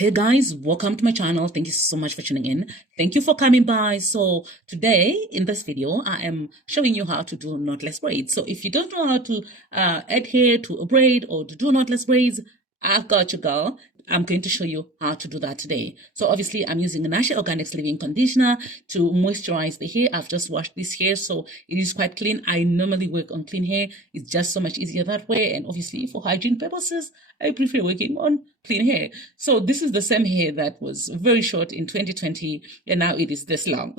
Hey guys, welcome to my channel. Thank you so much for tuning in. Thank you for coming by. So today in this video, I am showing you how to do knotless braids. So if you don't know how to add hair to a braid or to do knotless braids, I've got you, girl. I'm going to show you how to do that today. So obviously I'm using a Natural Organics Leave-In Conditioner to moisturize the hair. I've just washed this hair, so it is quite clean. I normally work on clean hair. It's just so much easier that way. And obviously for hygiene purposes, I prefer working on clean hair. So this is the same hair that was very short in 2020 and now it is this long.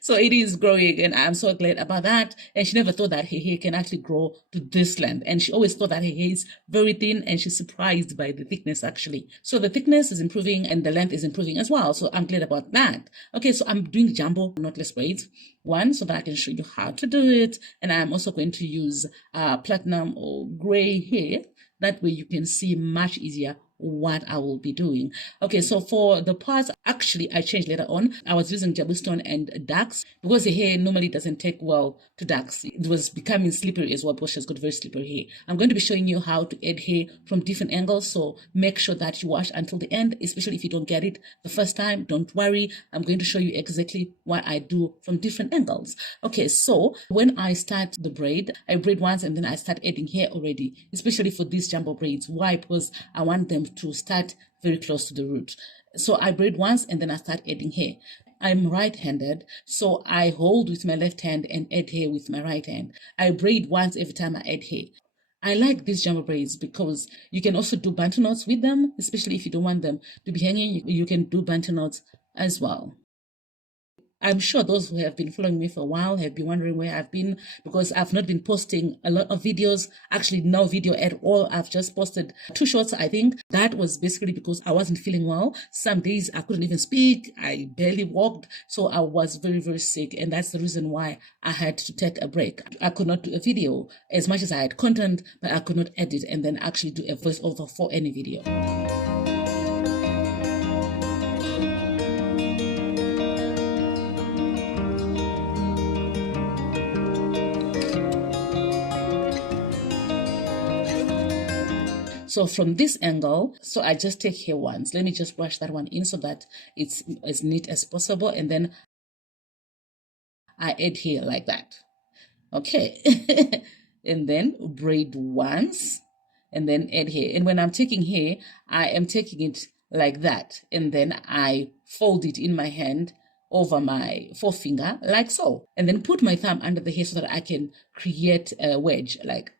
So it is growing and I'm so glad about that. And she never thought that her hair can actually grow to this length. And she always thought that her hair is very thin and she's surprised by the thickness actually. So the thickness is improving and the length is improving as well. So I'm glad about that. Okay, so I'm doing jumbo knotless braids. One, so that I can show you how to do it. And I'm also going to use platinum or gray hair. That way you can see much easier what I will be doing. Okay, so for the parts, actually I changed later on. I was using Jabustone and Dax because the hair normally doesn't take well to Dax. It was becoming slippery as well because she's got very slippery hair. I'm going to be showing you how to add hair from different angles, so make sure that you watch until the end, especially if you don't get it the first time. Don't worry, I'm going to show you exactly what I do from different angles. Okay, so when I start the braid, I braid once and then I start adding hair already, especially for these jumbo braids. Why? Because I want them to start very close to the root. So I braid once and then I start adding hair. I'm right-handed, so I hold with my left hand and add hair with my right hand. I braid once every time I add hair. I like these jumbo braids because you can also do bantu knots with them, especially if you don't want them to be hanging, you can do bantu knots as well. I'm sure those who have been following me for a while have been wondering where I've been because I've not been posting a lot of videos, actually no video at all. I've just posted 2 shorts, I think. That was basically because I wasn't feeling well. Some days I couldn't even speak. I barely walked. So I was very, very sick. And that's the reason why I had to take a break. I could not do a video as much as I had content, but I could not edit and then actually do a voiceover for any video. So from this angle, so I just take hair once. Let me just brush that one in so that it's as neat as possible. And then I add hair like that. Okay. And then braid once and then add hair. And when I'm taking hair, I am taking it like that. And then I fold it in my hand over my forefinger like so. And then put my thumb under the hair so that I can create a wedge like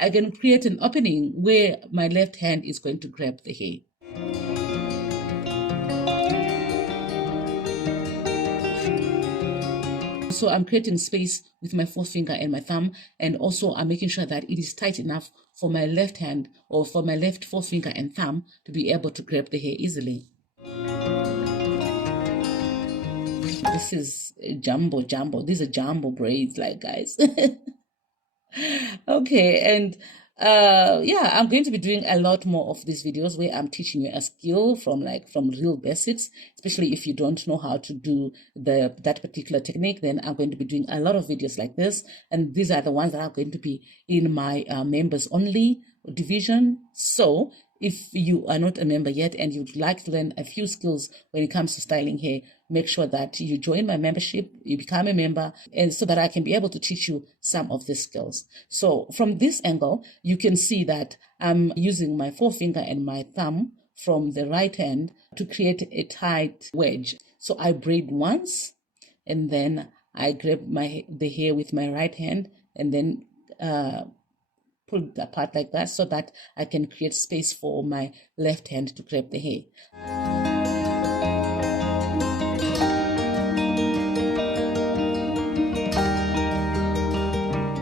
I can create an opening where my left hand is going to grab the hair. So I'm creating space with my forefinger and my thumb, and also I'm making sure that it is tight enough for my left hand or for my left forefinger and thumb to be able to grab the hair easily. This is jumbo. These are jumbo braids, like, guys. Okay, and yeah, I'm going to be doing a lot more of these videos where I'm teaching you a skill from real basics, especially if you don't know how to do that particular technique. Then I'm going to be doing a lot of videos like this, and these are the ones that are going to be in my members only division. So if you are not a member yet and you'd like to learn a few skills when it comes to styling hair, make sure that you join my membership, you become a member, and so that I can be able to teach you some of these skills. So from this angle, you can see that I'm using my forefinger and my thumb from the right hand to create a tight wedge. So I braid once, and then I grab the hair with my right hand, and then pull it apart like that so that I can create space for my left hand to grab the hair.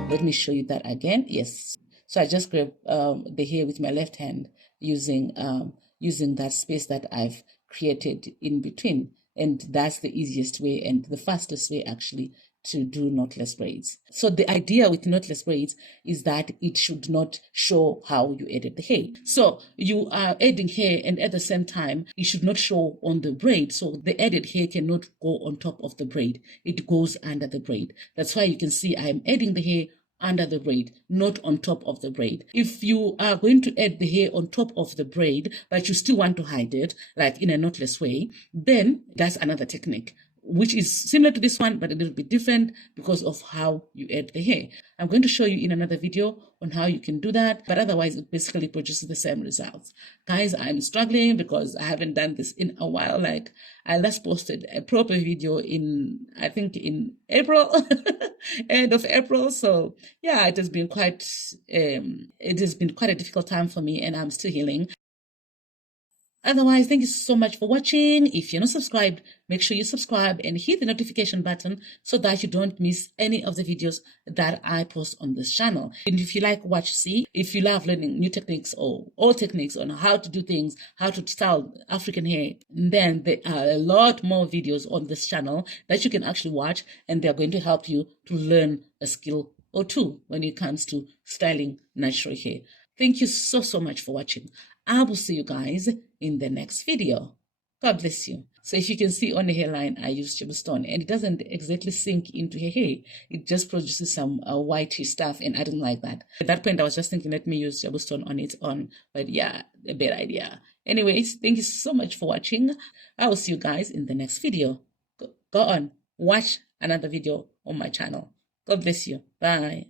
Let me show you that again. Yes. So I just grab the hair with my left hand using that space that I've created in between. And that's the easiest way and the fastest way actually to do knotless braids. So the idea with knotless braids is that it should not show how you added the hair. So you are adding hair and at the same time, it should not show on the braid. So the added hair cannot go on top of the braid. It goes under the braid. That's why you can see I'm adding the hair under the braid, not on top of the braid. If you are going to add the hair on top of the braid, but you still want to hide it, like in a knotless way, then that's another technique, which is similar to this one, but a little bit different because of how you add the hair. I'm going to show you in another video on how you can do that, but otherwise it basically produces the same results. Guys, I'm struggling because I haven't done this in a while. Like, I last posted a proper video in, I think in April, end of April. So yeah, it has been quite a difficult time for me, and I'm still healing. Otherwise, thank you so much for watching. If you're not subscribed, make sure you subscribe and hit the notification button so that you don't miss any of the videos that I post on this channel. And if you like what you see, if you love learning new techniques or old techniques on how to do things, how to style African hair, then there are a lot more videos on this channel that you can actually watch, and they're going to help you to learn a skill or two when it comes to styling natural hair. Thank you so much for watching. I will see you guys in the next video. God bless you. So if you can see on the hairline, I use Jabberstone, and it doesn't exactly sink into her hair. It just produces some whitey stuff, and I don't like that. At that point, I was just thinking, let me use Jabberstone on its own. But yeah, a bad idea. Anyways, thank you so much for watching. I will see you guys in the next video. Go on, watch another video on my channel. God bless you. Bye.